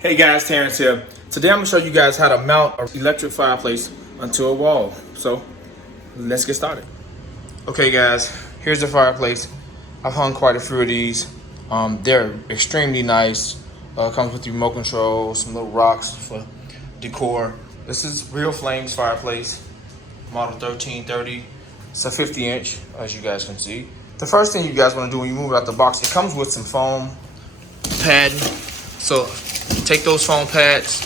Hey guys, Terrence here. Today I'm going to show you guys how to mount an electric fireplace onto a wall. So let's get started. Okay guys, here's the fireplace. I've hung quite a few of these. They're extremely nice. Comes with the remote control, some little rocks for decor. This is RealFlame's fireplace, model 1330. It's a 50-inch, as you guys can see. The first thing you guys want to do when you move it out the box, it comes with some foam padding. So take those foam pads.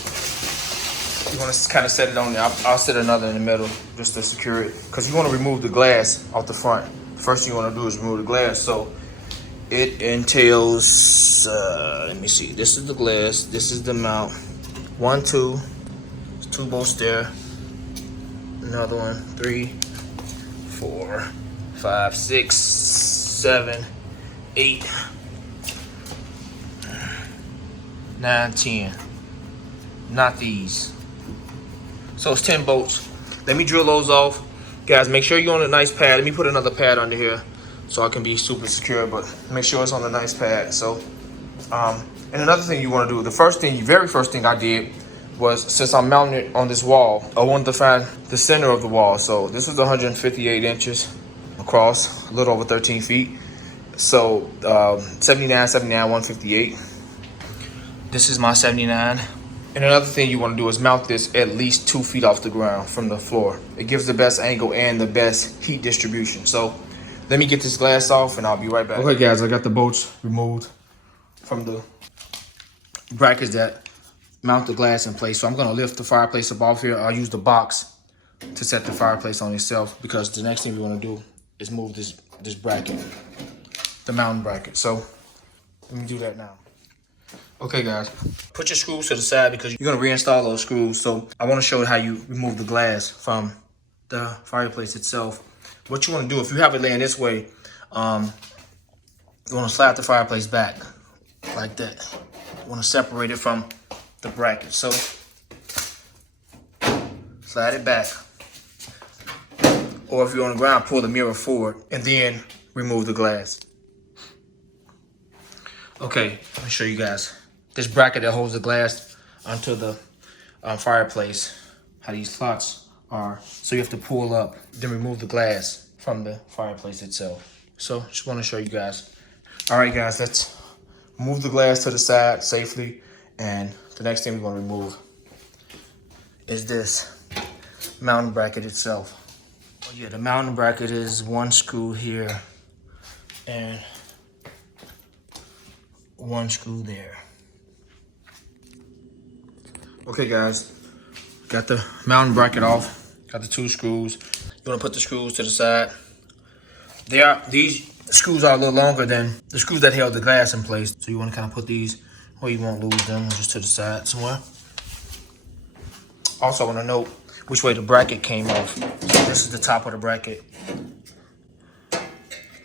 You want to kind of set it on there. I'll set another in the middle just to secure it, because you want to remove the glass off the front. First thing you want to do is remove the glass. So it entails, let me see. This is the glass. This is the mount. 1, 2. There's 2 bolts there. Another one. 3, 4, 5, 6, 7, 8, 9, 10. Not these. So it's 10 bolts. Let me drill those off. Guys, make sure you're on a nice pad. Let me put another pad under here so I can be super secure, but make sure it's on a nice pad. So, and another thing you want to do, the very first thing I did was, since I'm mounting it on this wall, I wanted to find the center of the wall. So this is 158 inches across, a little over 13 feet. So 79, 158. This is my 79. And another thing you want to do is mount this at least 2 feet off the ground from the floor. It gives the best angle and the best heat distribution. So let me get this glass off and I'll be right back. Okay guys, I got the bolts removed from the brackets that mount the glass in place. So I'm gonna lift the fireplace up off here. I'll use the box to set the fireplace on itself, because the next thing we want to do is move this bracket, the mounting bracket. So let me do that now. Okay guys, put your screws to the side because you're gonna reinstall those screws. So I wanna show you how you remove the glass from the fireplace itself. What you wanna do, if you have it laying this way, you wanna slide the fireplace back like that. You wanna separate it from the bracket. So slide it back. Or if you're on the ground, pull the mirror forward and then remove the glass. Okay, let me show you guys. This bracket that holds the glass onto the fireplace, how these slots are. So you have to pull up, then remove the glass from the fireplace itself. So just want to show you guys. All right, guys, let's move the glass to the side safely. And the next thing we're going to remove is this mounting bracket itself. Oh yeah, the mounting bracket is 1 screw here and 1 screw there. Okay guys, got the mounting bracket off, got the 2 screws. You wanna put the screws to the side. These screws are a little longer than the screws that held the glass in place. So you wanna kinda put these where you won't lose them, just to the side somewhere. Also I wanna note which way the bracket came off. So this is the top of the bracket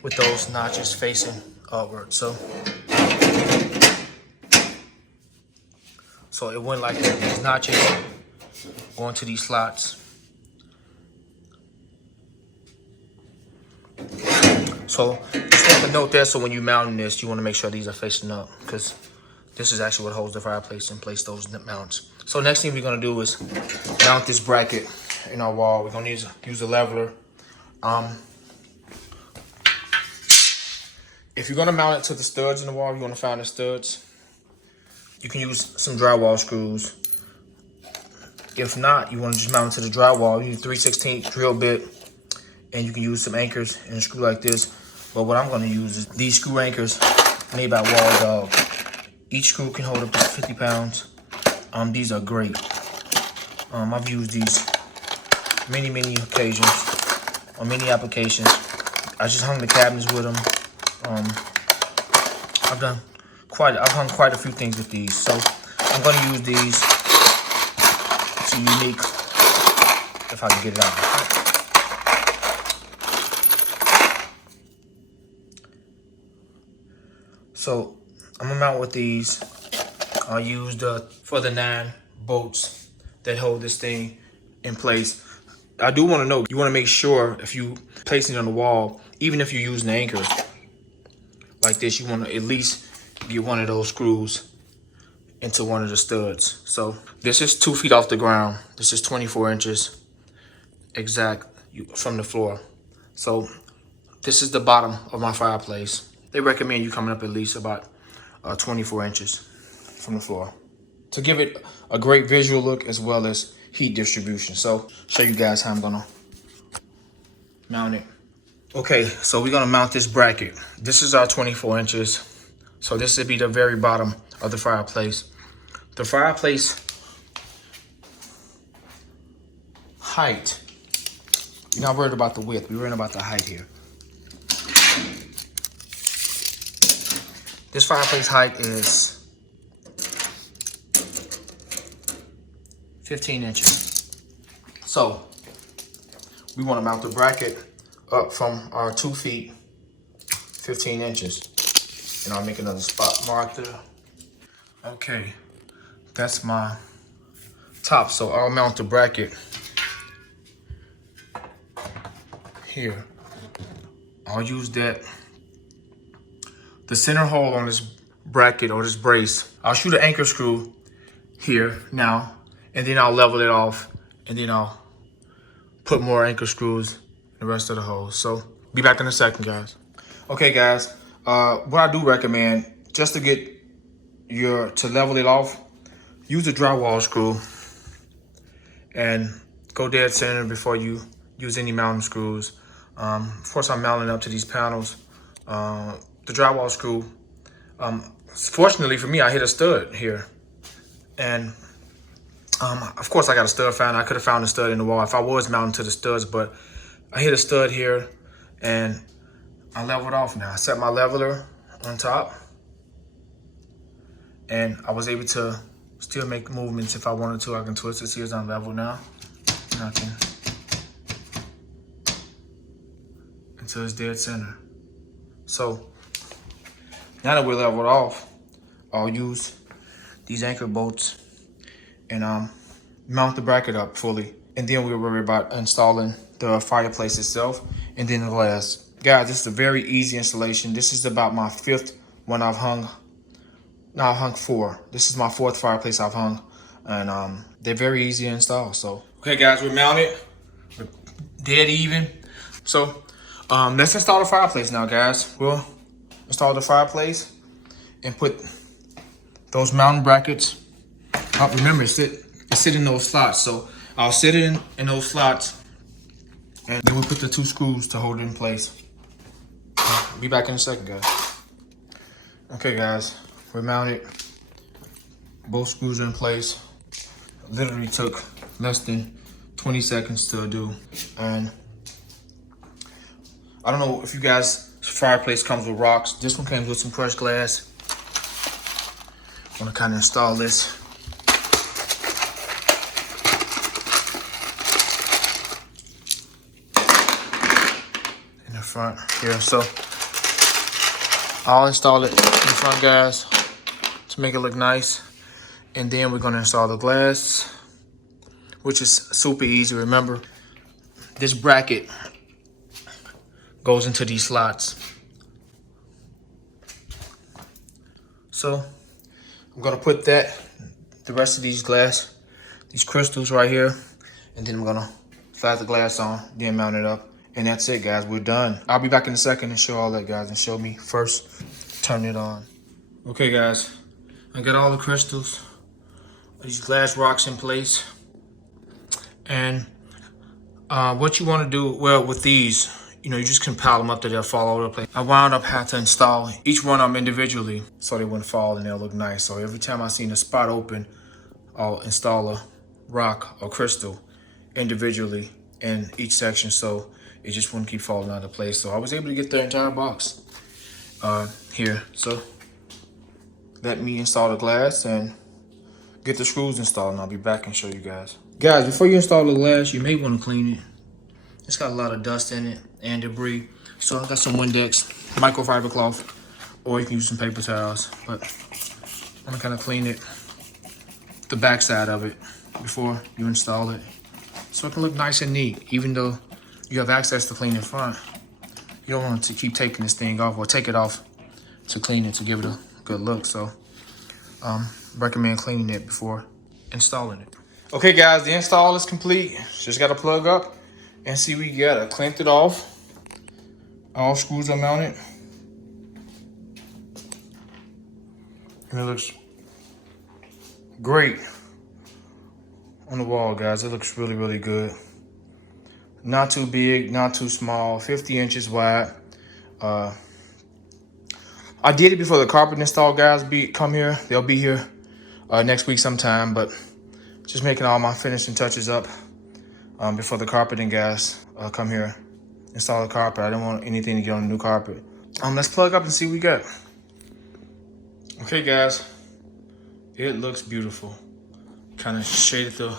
with those notches facing upward. So it went like that. These notches go into these slots. So just want to note that, so when you're mounting this, you want to make sure these are facing up, because this is actually what holds the fireplace in place, those mounts. So next thing we're going to do is mount this bracket in our wall. We're going to use a leveler. If you're going to mount it to the studs in the wall, you want to find the studs. You can use some drywall screws. If not, you want to just mount it to the drywall. You use a 3/16 drill bit, and you can use some anchors and a screw like this. But what I'm going to use is these screw anchors made by Wall Dog. Each screw can hold up to 50 pounds. These are great. I've used these many occasions, on many applications. I just hung the cabinets with them. I've hung quite a few things with these, so I'm going to use these. It's unique, if I can get it out. So I'm gonna mount with these. I used for the 9 bolts that hold this thing in place. I do want to know, you want to make sure if you place it on the wall, even if you're using an anchor like this, you want to at least get one of those screws into one of the studs. So this is 2 feet off the ground. This is 24 inches exact from the floor. So this is the bottom of my fireplace. They recommend you coming up at least about 24 inches from the floor to give it a great visual look as well as heat distribution. So show you guys how I'm gonna mount it. Okay, so we're gonna mount this bracket. This is our 24 inches. So this would be the very bottom of the fireplace. The fireplace height, you're not worried about the width, we're worried about the height here. This fireplace height is 15 inches. So we want to mount the bracket up from our 2 feet, 15 inches. And I'll make another spot mark there. Okay, that's my top. So I'll mount the bracket here. I'll use that. The center hole on this bracket or this brace, I'll shoot an anchor screw here now, and then I'll level it off, and then I'll put more anchor screws in the rest of the holes. So be back in a second, guys. Okay, guys, what I do recommend, just to get to level it off, use a drywall screw and go dead center before you use any mounting screws. Of course, I'm mounting up to these panels. The drywall screw, fortunately for me, I hit a stud here. And of course I got a stud found. I could have found a stud in the wall if I was mounting to the studs, but I hit a stud here and I leveled off now. I set my leveler on top and I was able to still make movements if I wanted to. I can twist it, see it's on level now. And I can, until it's dead center. So now that we're leveled off, I'll use these anchor bolts and mount the bracket up fully. And then we'll worry about installing the fireplace itself and then the glass. Guys, this is a very easy installation. This is about my 5th one I've hung. No, I've hung 4. This is my 4th fireplace I've hung. And they're very easy to install. So, okay guys, we're mounted. We're dead even. So let's install the fireplace now, guys. We'll install the fireplace and put those mounting brackets up. Remember, it sit in those slots. So I'll sit it in those slots, and then we'll put the 2 screws to hold it in place. Be back in a second, guys. Okay, guys, we're mounted. Both screws are in place. Literally took less than 20 seconds to do. And I don't know if you guys, fireplace comes with rocks. This one comes with some crushed glass. I want to kind of install this. In the front here. So I'll install it in the front, guys, to make it look nice. And then we're going to install the glass, which is super easy. Remember, this bracket goes into these slots. So I'm gonna put the rest of these crystals right here, and then I'm gonna flat the glass on, then mount it up, and that's it, guys. We're done. I'll be back in a second and show all that, guys, and show me first turn it on. Okay, guys, I got all the crystals, these glass rocks in place, and what you want to do, well, with these, you know, you just can pile them up that they'll fall all over the place. I wound up having to install each one of them individually so they wouldn't fall and they'll look nice. So every time I seen a spot open, I'll install a rock or crystal individually in each section so it just wouldn't keep falling out of place. So I was able to get the entire box here. So let me install the glass and get the screws installed, and I'll be back and show you guys. Guys, before you install the glass, you may want to clean it. It's got a lot of dust in it and debris. So I got some Windex microfiber cloth, or you can use some paper towels. But I'm gonna kind of clean it, the back side of it, before you install it, so it can look nice and neat. Even though you have access to clean the front, you don't want to keep taking this thing off or take it off to clean it to give it a good look. So recommend cleaning it before installing it. Okay guys, the install is complete. Just got to plug up and see what we got. I clamped it off. All screws are mounted. And it looks great on the wall, guys. It looks really, really good. Not too big, not too small, 50 inches wide. I did it before the carpet install guys come here. They'll be here next week sometime, but just making all my finishing touches up before the carpeting guys come here, install the carpet. I don't want anything to get on the new carpet. Let's plug up and see what we got. Okay guys, it looks beautiful. Kind of shaded the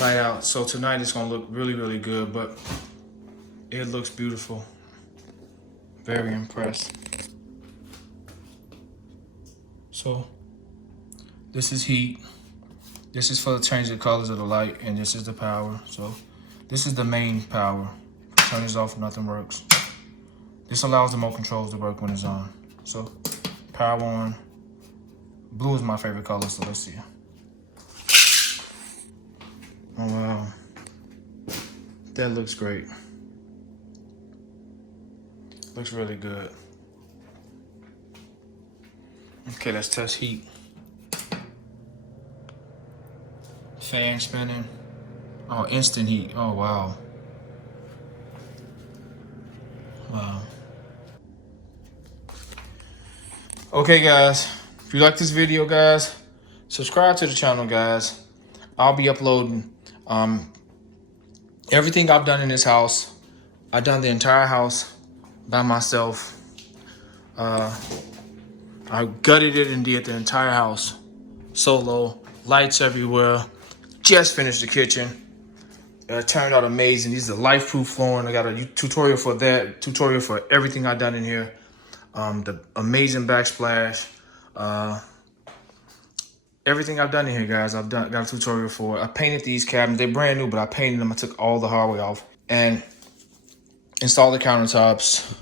light out. So tonight it's gonna look really, really good, but it looks beautiful. Very impressed. So this is heat. This is for the change the colors of the light, and this is the power. So this is the main power. Turn this off, nothing works. This allows the remote controls to work when it's on. So power on. Blue is my favorite color, so let's see. Oh wow, that looks great. Looks really good. Okay, let's test heat. Fan spinning. Oh, instant heat. Oh wow. Wow. Okay guys, if you like this video guys, subscribe to the channel guys. I'll be uploading everything I've done in this house. I've done the entire house by myself. I gutted it and did the entire house solo. Lights everywhere. Just finished the kitchen. It turned out amazing. These are life-proof flooring. I got a tutorial for that. Tutorial for everything I've done in here. The amazing backsplash. Everything I've done in here, guys, got a tutorial for. I painted these cabinets. They're brand new, but I painted them. I took all the hardware off and installed the countertops.